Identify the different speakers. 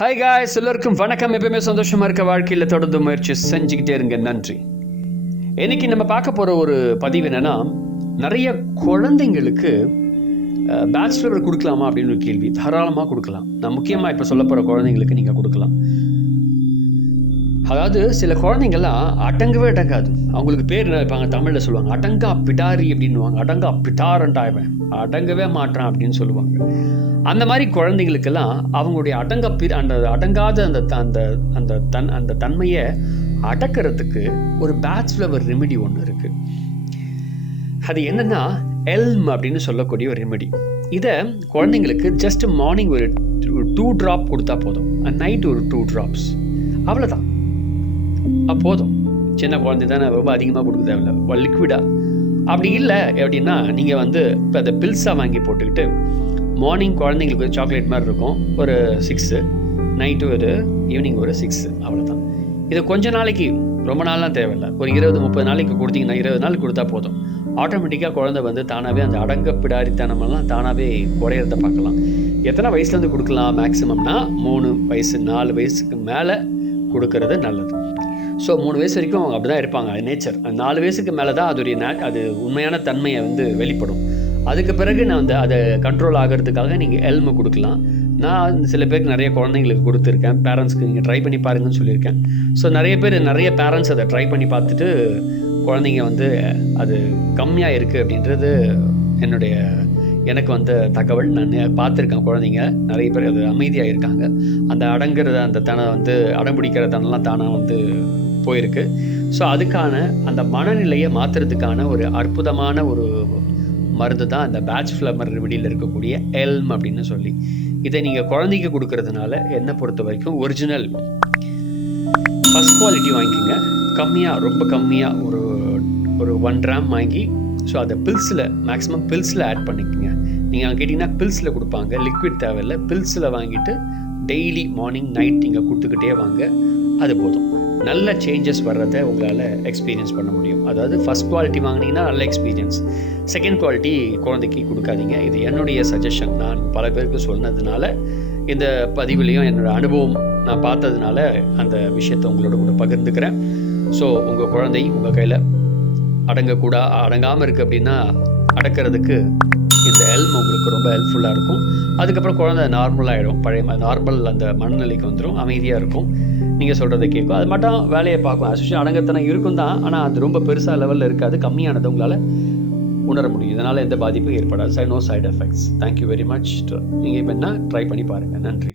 Speaker 1: Hi guys எல்லோருக்கும் வணக்கம். எப்பவுமே சந்தோஷமாக இருக்க வாழ்க்கையில் தொடர்ந்து முயற்சி செஞ்சுக்கிட்டே இருங்க. நன்றி. இன்னைக்கு நம்ம பார்க்க போகிற ஒரு பதிவு என்னென்னா நிறைய குழந்தைங்களுக்கு பேச்சுலர் கொடுக்கலாமா அப்படின்னு ஒரு கேள்வி. தாராளமாக கொடுக்கலாம். நான் முக்கியமாக இப்போ சொல்ல போகிற குழந்தைங்களுக்கு நீங்கள் கொடுக்கலாம். அதாவது சில குழந்தைங்கள்லாம் அடங்கவே அடங்காது. அவங்களுக்கு பேர் என்ன வைப்பாங்க? தமிழில் சொல்லுவாங்க. அடங்கா பிடாரி அப்படின்னுவாங்க. அடங்கா பிடாரண்டாய்வன் அடங்கவே மாட்டான் அப்படின்னு சொல்லுவாங்க. அந்த மாதிரி குழந்தைங்களுக்கெல்லாம் அவங்களுடைய அடங்க அந்த அடங்காத அந்த த- அந்த அந்த தன் அந்த தன்மையை அடக்கிறதுக்கு ஒரு பேச்சுலவர் ரெமிடி ரெமெடி ஒன்று இருக்குது அது என்னென்னா எல்ம் அப்படின்னு சொல்லக்கூடிய ஒரு ரெமிடி இதை குழந்தைங்களுக்கு ஜஸ்ட் மார்னிங் ஒரு டூ ட்ராப் கொடுத்தா போதும். நைட் ஒரு டூ ட்ராப்ஸ் அவ்வளோதான் போதும். சின்ன குழந்தை தானே ரொம்ப அதிகமாக கொடுக்க தேவையில்ல. லிக்விடாக அப்படி இல்லை அப்படின்னா நீங்கள் வந்து இப்போ அதை பில்ஸாக வாங்கி போட்டுக்கிட்டு மார்னிங் குழந்தைங்களுக்கு ஒரு சாக்லேட் மாதிரி இருக்கும். ஒரு சிக்ஸு நைட்டு ஒரு ஈவினிங் ஒரு சிக்ஸு அவ்வளோதான் இது கொஞ்ச நாளைக்கு ரொம்ப நாள்லாம் தேவையில்லை. ஒரு இருபது முப்பது நாளைக்கு கொடுத்தீங்கன்னா இருபது நாளைக்கு கொடுத்தா போதும். ஆட்டோமேட்டிக்காக குழந்தை வந்து தானாகவே அந்த அடங்க பிடாரித்தனமெல்லாம் தானாகவே குறையிறத பார்க்கலாம். எத்தனை வயசுலேருந்து கொடுக்கலாம்? மேக்ஸிமம்னா மூணு வயசு நாலு வயசுக்கு மேலே கொடுக்கறது நல்லது. ஸோ மூணு வயசு வரைக்கும் அவங்க அப்படி தான் இருப்பாங்க நேச்சர் நாலு வயசுக்கு மேலே தான் அதோடைய நே அது உண்மையான தன்மையை வந்து வெளிப்படும். அதுக்கு பிறகு நான் வந்து அதை கண்ட்ரோல் ஆகிறதுக்காக நீங்கள் எல்மை கொடுக்கலாம். நான் சில பேருக்கு நிறைய குழந்தைங்களுக்கு கொடுத்துருக்கேன். பேரண்ட்ஸ்க்கு நீங்கள் ட்ரை பண்ணி பாருங்கன்னு சொல்லியிருக்கேன். ஸோ நிறைய பேர் நிறைய பேரண்ட்ஸ் அதை ட்ரை பண்ணி பார்த்துட்டு குழந்தைங்க வந்து அது கம்மியாக இருக்குது அப்படின்றது என்னுடைய எனக்கு வந்த தகவல் நான் பார்த்துருக்கேன் குழந்தைங்க. நிறைய பேர் அது அமைதியாக இருக்காங்க அந்த அடங்குறத அந்த தனை வந்து அடம்பிடிக்கிற தனெல்லாம் தானாக வந்து போயிருக்கு. ஸோ அதுக்கான அந்த மனநிலையை மாற்றுறதுக்கான ஒரு அற்புதமான ஒரு மருந்து தான் அந்த பேட்ச் ஃப்ளமர் வெளியில் இருக்கக்கூடிய எல்ம் அப்படின்னு சொல்லி. இதை நீங்கள் குழந்தைக்கு கொடுக்கறதுனால என்னை பொறுத்த வரைக்கும் ஒரிஜினல் ஃபஸ்ட் குவாலிட்டி வாங்கிக்கோங்க. கம்மியாக ரொம்ப கம்மியாக ஒரு ஒரு ஒன் ரேம் வாங்கி ஸோ அதை பில்ஸில் மேக்ஸிமம் பில்ஸில் ஆட் பண்ணிக்கோங்க. நீங்கள் கேட்டிங்கன்னா பில்ஸில் கொடுப்பாங்க. லிக்விட் தேவையில்லை. பில்ஸில் வாங்கிட்டு டெய்லி மார்னிங் நைட் நீங்கள் கொடுத்துக்கிட்டே வாங்க. அது போதும். நல்ல சேஞ்சஸ் வர்றதை உங்களால் எக்ஸ்பீரியன்ஸ் பண்ண முடியும். அதாவது ஃபஸ்ட் குவாலிட்டி வாங்கினீங்கன்னா நல்ல எக்ஸ்பீரியன்ஸ் செகண்ட் குவாலிட்டி குழந்தைக்கு கொடுக்காதீங்க. இது என்னுடைய சஜஷன் நான் பல பேருக்கு சொன்னதுனால இந்த பதிவுலேயும் என்னோடய அனுபவம் நான் பார்த்ததுனால அந்த விஷயத்தை உங்களோட கூட பகிர்ந்துக்கிறேன். ஸோ உங்கள் குழந்தை உங்கள் கையில் அடங்கக்கூடா அடங்காமல் இருக்குது அப்படின்னா அடக்கிறதுக்கு இந்த எல்ம் உங்களுக்கு ரொம்ப ஹெல்ப்ஃபுல்லாக இருக்கும். அதுக்கப்புறம் குழந்தை நார்மலாகிடும் பழைய நார்மல் அந்த மனநிலைக்கு வந்துடும் அமைதியாக இருக்கும். நீங்கள் சொல்கிறத கேட்கும். அது மட்டும் வேலையை பார்க்கும் அசோசியேஷன் அடங்கத்தனம் இருக்கும் தான். ஆனால் அது ரொம்ப பெருசாக லெவலில் இருக்காது. கம்மியானது உங்களால் உணர முடியும். இதனால் எந்த பாதிப்பும் ஏற்படாது. சை no side effects thank you very much நீங்கள் இப்போ என்ன? ட்ரை பண்ணி பாருங்கள் நன்றி.